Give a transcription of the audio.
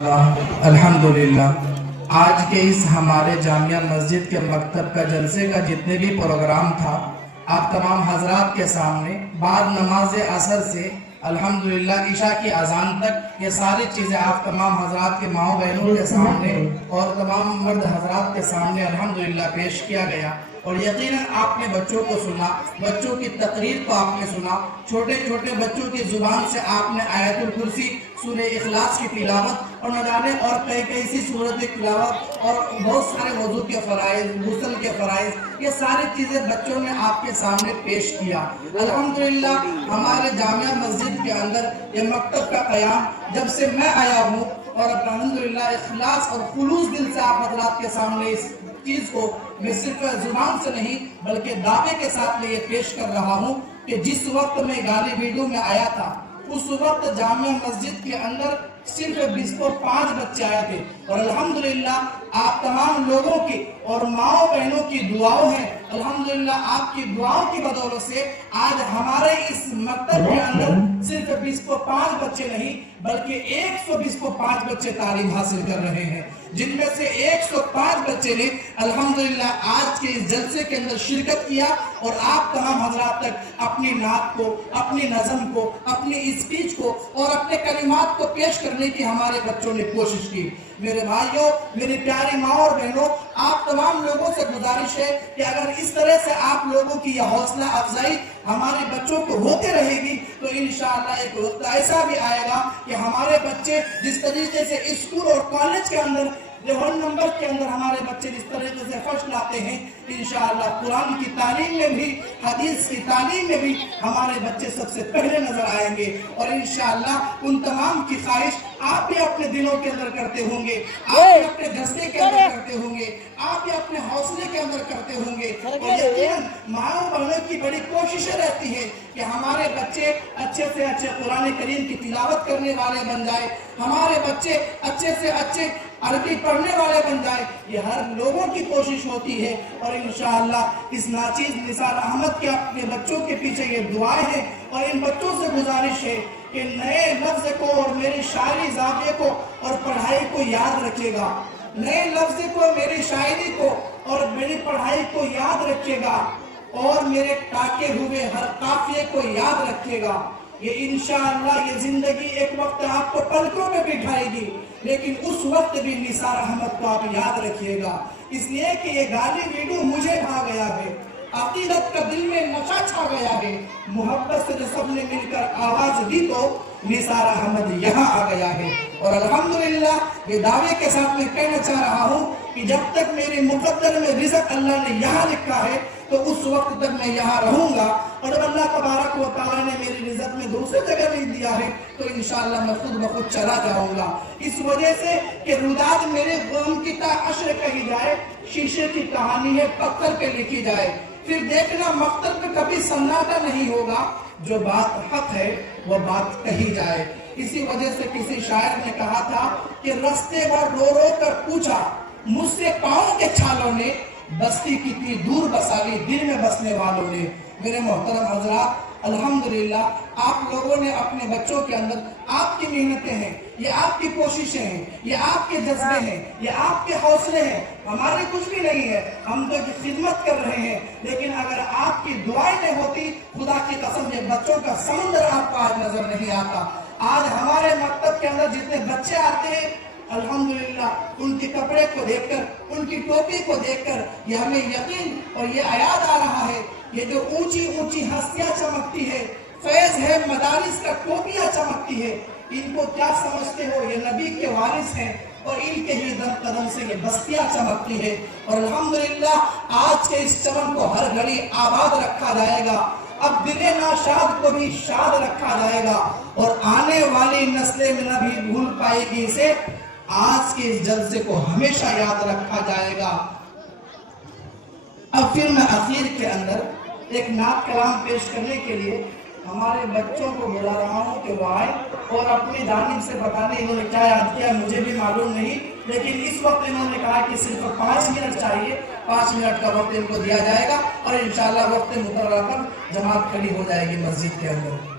الحمدللہ آج کے اس ہمارے جامعہ مسجد کے مکتب کا جلسے کا جتنے بھی پروگرام تھا آپ تمام حضرات کے سامنے بعد نماز عصر سے الحمدللہ عشاء کی اذان تک یہ ساری چیزیں آپ تمام حضرات کے ماؤں بہنوں کے سامنے اور تمام مرد حضرات کے سامنے الحمدللہ پیش کیا گیا اور یقیناً آپ نے بچوں کو سنا، بچوں کی تقریر کو آپ نے سنا، چھوٹے چھوٹے بچوں کی زبان سے آپ نے آیت الکرسی، سورہ اخلاص کی تلاوت اور نہ جانے اور کئی سی صورت تلاوت اور بہت سارے وضو کے فرائض، غسل کے فرائض، یہ ساری چیزیں بچوں نے آپ کے سامنے پیش کیا۔ الحمدللہ ہمارے جامعہ مسجد کے اندر یہ مکتب کا قیام جب سے میں آیا ہوں اور الحمدللہ اخلاص اور خلوص دل سے آپ حضرات کے سامنے اس چیز کو میں صرف زبان سے نہیں بلکہ دعوے کے ساتھ میں یہ پیش کر رہا ہوں کہ جس وقت میں گالی ویڈیو میں آیا تھا اس وقت جامعہ مسجد کے اندر صرف 25 بچے آئے تھے اور الحمدللہ آپ تمام لوگوں کی اور ماؤں بہنوں کی دعاؤں ہیں، الحمدللہ آپ کی دعاؤں کی بدولت سے آج ہمارے اس مکتب کے اندر صرف 25 بچے نہیں بلکہ 125 بچے تعلیم حاصل کر رہے ہیں، جن میں سے 105 بچے نے الحمدللہ آج کے اس جلسے کے اندر شرکت کیا اور آپ تمام حضرات تک اپنی نعت کو، اپنی نظم کو، اپنی اسپیچ کو اور اپنے کلمات کو پیش کرنے کی ہمارے بچوں نے کوشش کی۔ میرے بھائیوں، میری پیاری ماں اور بہنوں، آپ تمام لوگوں سے گزارش ہے کہ اگر اس طرح سے آپ لوگوں کی یہ حوصلہ افزائی ہمارے بچوں کو ہوتے رہے گی تو انشاءاللہ ایک وقت ایسا بھی آئے گا کہ ہمارے بچے جس طریقے سے اسکول اور کالج کے اندر 1 نمبر کے اندر ہمارے بچے جس طریقے سے فرسٹ لاتے ہیں، انشاءاللہ قرآن کی تعلیم میں بھی، حدیث کی تعلیم میں بھی ہمارے بچے سب سے پہلے نظر آئیں گے اور انشاءاللہ ان تمام کی خواہش آپ بھی اپنے دلوں کے اندر کرتے ہوں گے، آپ بھی اپنے دستے کے اندر کرتے ہوں گے، آپ بھی اپنے حوصلے کے اندر کرتے ہوں گے اور یقیناً ماؤں بہنوں کی بڑی کوششیں رہتی ہیں کہ ہمارے بچے اچھے سے اچھے قرآن کریم کی تلاوت کرنے والے بن جائے، ہمارے بچے اچھے سے اچھے عربی پڑھنے والے بن جائے، یہ ہر لوگوں کی کوشش ہوتی ہے اور انشاءاللہ اس ناچیز نثار احمد کے اپنے بچوں کے پیچھے یہ دعائیں ہیں اور ان بچوں سے گزارش ہے کہ نئے لفظ کو اور میری شاعری زاویے کو اور پڑھائی کو یاد رکھے گا، نئے لفظ کو، میری شاعری کو اور میری پڑھائی کو یاد رکھے گا اور میرے ٹاکے ہوئے ہر قافیے کو یاد رکھے گا۔ یہ انشاءاللہ یہ زندگی ایک وقت آپ کو پلکوں میں بٹھائے گی لیکن اس وقت بھی نثار احمد کو آپ یاد رکھیے گا، اس لیے کہ یہ گالی ویڈیو مجھے بھا گیا ہے، عقیدت کا دل میں نشہ چھا گیا ہے، محبت سے سب نے مل کر آواز دی تو نثار احمد یہاں آ گیا ہے اور الحمدللہ یہ دعوے کے ساتھ میں کہنا چاہ رہا ہوں کہ جب تک میرے مقدر میں رزق اللہ نے یہاں لکھا ہے تو اس وقت تک میں یہاں رہوں گا اور جب اللہ تبارک و تعالیٰ نے میری رزق میں دوسرے جگہ بھی دیا ہے تو انشاءاللہ میں خود بخود چلا جاؤں گا، اس وجہ سے کہ روداد میرے غم کی عشر کہی جائے، شیشے کی کہانی ہے پتھر پہ لکھی جائے، پھر دیکھنا مقتل پہ کبھی سناٹا نہیں ہوگا، جو بات حق ہے وہ بات کہی جائے۔ اسی وجہ سے کسی شاعر نے کہا تھا کہ رستے بھر رو رو کر پوچھا مجھ سے پاؤں کے چھالوں نے، بستی کتنی دور بسالی دل میں بسنے والوں نے۔ میرے محترم حضرات، الحمدللہ آپ لوگوں نے اپنے بچوں کے اندر، آپ کی محنتیں ہیں، یہ آپ کی کوششیں ہیں، یہ آپ کے جذبے ہیں، یہ آپ کے حوصلے ہیں، ہمارے کچھ بھی نہیں ہے، ہم تو خدمت کر رہے ہیں، لیکن اگر آپ کی دعائیں نہیں ہوتی خدا کی قسم یہ بچوں کا سمندر آپ کو آج نظر نہیں آتا۔ آج ہمارے مکتب کے اندر جتنے بچے آتے ہیں الحمدللہ ان کے کپڑے کو دیکھ کر، ان کی ٹوپی کو دیکھ کر یہ ہمیں یقین اور یہ یاد آ رہا ہے، یہ جو اونچی اونچی ہستیاں چمکتی ہے، فیض ہے مدارس کا ٹوپیاں چمکتی ہے، ان کو کیا سمجھتے ہو؟ یہ نبی کے وارث ہیں اور ان کے ہی قدم سے یہ بستیاں چمکتی ہے اور الحمدللہ آج کے اس چمن کو ہر گھڑی آباد رکھا جائے گا، اب دل ناشاد کو بھی شاد رکھا جائے گا اور آنے والی نسلیں میں نہ بھی بھول پائے گی اسے، آج کے اس جلسے کو ہمیشہ یاد رکھا جائے گا۔ اب پھر میں اخیر کے اندر ایک نعت کلام پیش کرنے کے لیے ہمارے بچوں کو بلا رہا ہوں کہ وہ آئے اور اپنی جانب سے بتانے انہوں نے کیا یاد کیا مجھے بھی معلوم نہیں، لیکن اس وقت انہوں نے کہا کہ صرف 5 منٹ چاہیے، 5 منٹ کا وقت ان کو دیا جائے گا اور انشاءاللہ وقت مقررہ پر جماعت کھڑی ہو جائے گی مسجد کے اندر۔